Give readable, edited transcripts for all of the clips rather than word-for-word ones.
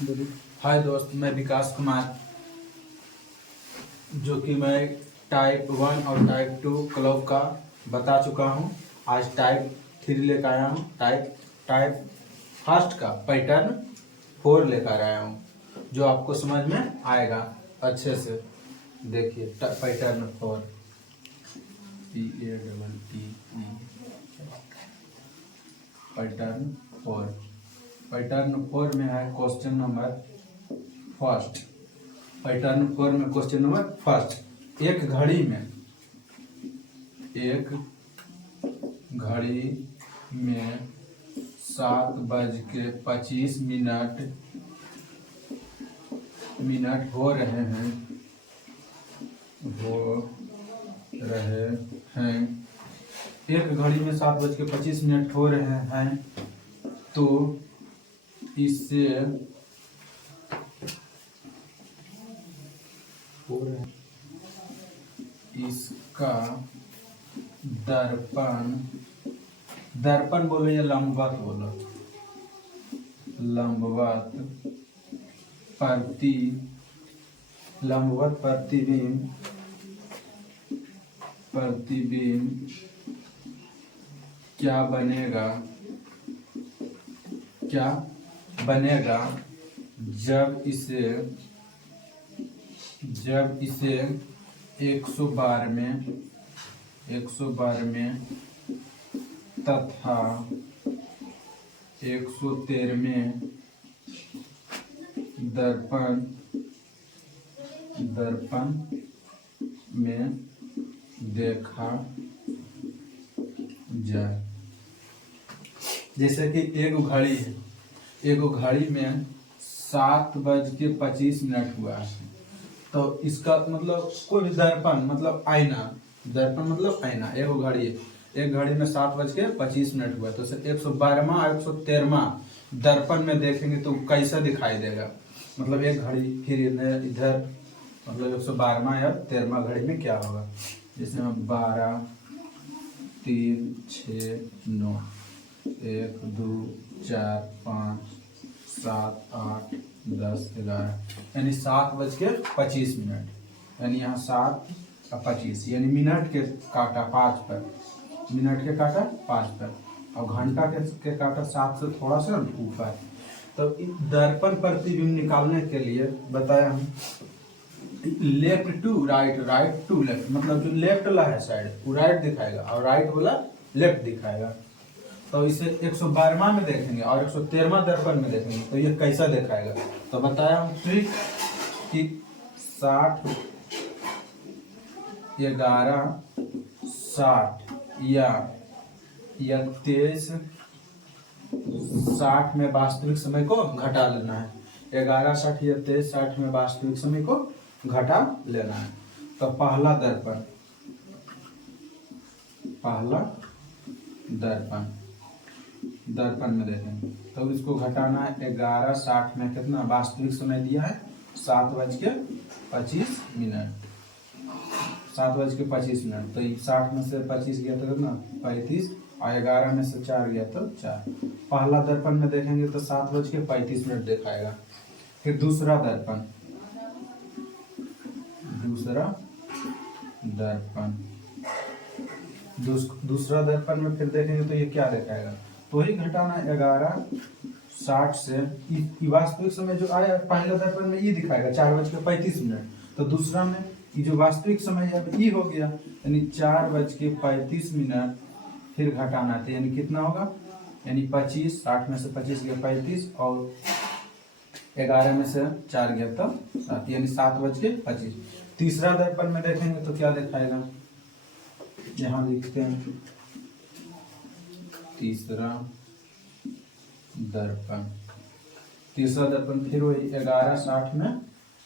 हाय दोस्त, मैं विकास कुमार, जो कि मैं टाइप 1 और टाइप 2 क्लब का बता चुका हूं। आज टाइप 3 लेकर आया हूं। टाइप फर्स्ट का पैटर्न 4 लेकर आया हूं, जो आपको समझ में आएगा अच्छे से। देखिए पैटर्न 4, PATTE पैटर्न 4। पैटर्न 4 में है क्वेश्चन नंबर फर्स्ट। पैटर्न 4 में क्वेश्चन नंबर फर्स्ट, एक घड़ी में 7:25 हो रहे हैं। एक घड़ी में 7:25 हो रहे हैं, तो इससे इसका दर्पण बोलो या लंबवत बोलो, लंबवत प्रतिबिंब क्या बनेगा जब इसे 112 में तथा 113 दर्पण में देखा जाए। जैसे कि एक घड़ी है, एक घड़ी में 7:25 हुआ है, तो इसका मतलब कोई भी दर्पण मतलब आईना, दर्पण मतलब आईना। एक घड़ी है, एक घड़ी में 7:25 हुआ, तो 112वां और 113वां दर्पण में देखेंगे तो कैसा दिखाई देगा। मतलब एक घड़ी फिर इधर मतलब 112वां या 13वां घड़ी में क्या होगा। जैसे 12, 3, 6, 9, 1, 2, 4, 5, 7, 8, 10, 11, यानी 7:25, यानी यहाँ 7:25 यानी मिनट के काटा 5 पर, और घंटा के काटा 7 से थोड़ा सा ऊपर। तो दर्पण प्रतिबिंब निकालने के लिए बताया हम, left to right, right to left, मतलब जो लेफ्ट वाला है साइड वो राइट दिखाएगा और राइट वाला लेफ्ट दिखाएगा। तो इसे 112वां में देखेंगे और 113वां दर्पण में देखेंगे तो ये कैसा दिखाएगा। तो बताया हम ट्रिक कि 60, 11, 60 या 23, 60 में वास्तविक समय को घटा लेना है। 11, 60 या 23, 60 में वास्तविक समय को घटा लेना है। तो पहला दर्पण में देखेंगे तो इसको घटाना है। 11, 60 में कितना वास्तविक समय दिया है 7:25, 7:25। तो 60 में से 25 गया तो कितना 35, और 11 में से 4 गया तो 4। पहला दर्पण में देखेंगे तो 7:35 दिखाएगा। फिर दूसरा दर्पण में फिर देखेंगे तो ये क्या दिखाएगा। तो ही घटाना 11, 60 से वास्तविक समय जो आया पहला दर्पण में ये दिखाएगा 4:35। तो दूसरा में ये जो वास्तविक समय है ये हो गया, यानी 4:35 फिर घटाना था, यानी कितना होगा, यानी 25, 60 में से 25 गया 35, और 11 में से 4 गया तो 7, यानी 7:25। तीसरा दर्पण में देखेंगे तो क्या दिखाएगा, यहाँ लिखते हैं तीसरा दर्पण फिर वही 11, 60 में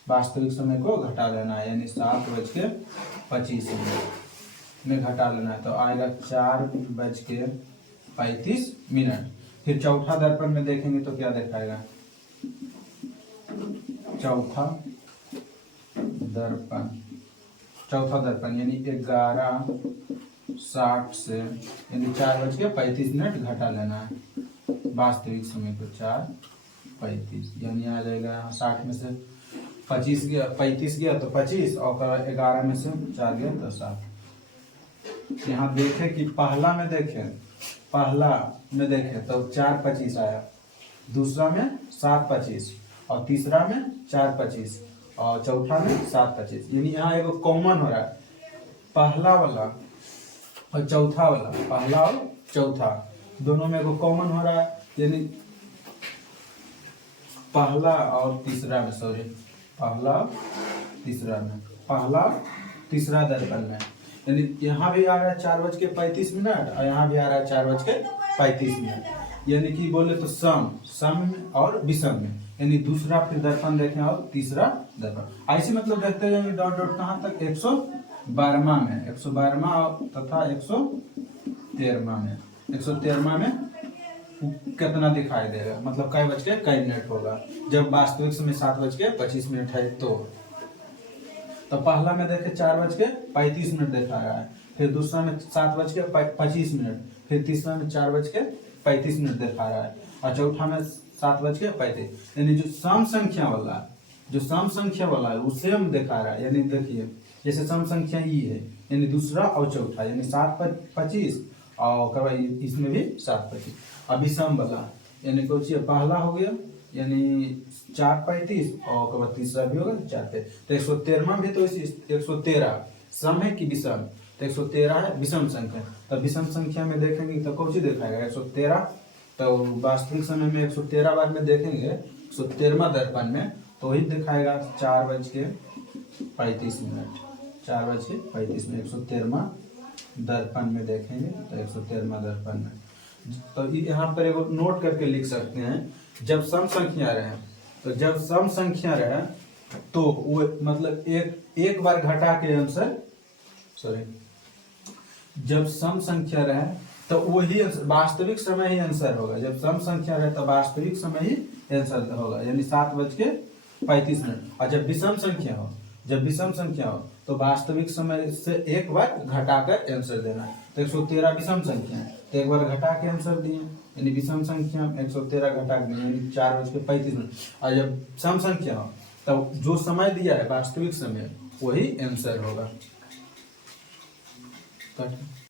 वास्तविक समय को घटा लेना है, यानी 7:25 में घटा लेना है, तो आएगा 4:35। फिर चौथा दर्पण में देखेंगे तो क्या दिखाएगा, चौथा दर्पण यानी 11, 60 से यानी 4:35 घटा लेना है वास्तविक समय को 4 35, यानी आ जाएगा यहाँ 60 में से 25 गया, 35 गया तो 25 और 11 में से 4 गया तो 7। यहाँ देखें कि पहला में देखें तो 4 25 आया, दूसरा में 7 25 और तीसरा में 4 25 और चौथा में 7 25। यानी यहाँ एगो कॉमन हो रहा है, पहला वाला और चौथा वाला, पहला और चौथा दोनों में एगो कॉमन हो रहा है, यानी पहला और तीसरा में, सॉरी पहला और तीसरा दर्पण में, यानी यहाँ भी आ रहा है 4:35 और यहाँ भी आ रहा है 4:35, यानी कि बोले तो सम में और विषम में, यानी दूसरा फिर दर्पण देखें और तीसरा दर्पण। ऐसे मतलब देखते जाएंगे डॉट डॉट कहाँ तक 112वां में, 112वां तथा 113वां में। 113वां में कितना दिखाई देगा, मतलब कई बज के कई मिनट होगा, जब वास्तविक समय 7:25 है तो पहला में देखे 4:35 दिखा रहा है, फिर दूसरा में 7:25, फिर तीसरा में 4:35 दिखा रहा है और चौथा में 7:35। यानी जो सम संख्या वाला है उसे हम दिखा रहा है, यानी देखिए जैसे सम संख्या ई है, यानी दूसरा और चौथा, यानी 7:25 और इसमें भी 7:25। अभी सम वाला यानी कुछ पहला हो गया यानी 4:35 और तीसरा भी होगा 4:35, तो 113वां भी तो 113 सम है कि विषम, तो 113 है विषम संख्या। तो विषम संख्या में देखेंगे तो कौन सी दिखाएगा 113, तो वास्तविक समय में 113 बार में देखेंगे 113वां दर्पण में तो वही दिखाएगा 4:35, 4:35 में 113वां दर्पण में देखेंगे तो 113वां दर्पण में। तो यहाँ पर एक नोट करके लिख सकते हैं, जब सम संख्या रहे तो वो मतलब एक बार घटा के आंसर, जब सम संख्या रहे तो वही वास्तविक समय ही आंसर होगा, जब सम संख्या रहे तो वास्तविक समय ही आंसर होगा, यानी 7:35। और जब विषम संख्या हो तो वास्तविक समय से एक बार घटाकर आंसर देना है। तो 113 विषम संख्या है तो एक बार घटा के आंसर दिए, यानी विषम संख्या 113 घटा के यानी 4:35। और जब सम संख्या हो तो जो समय दिया है वास्तविक समय वही आंसर होगा।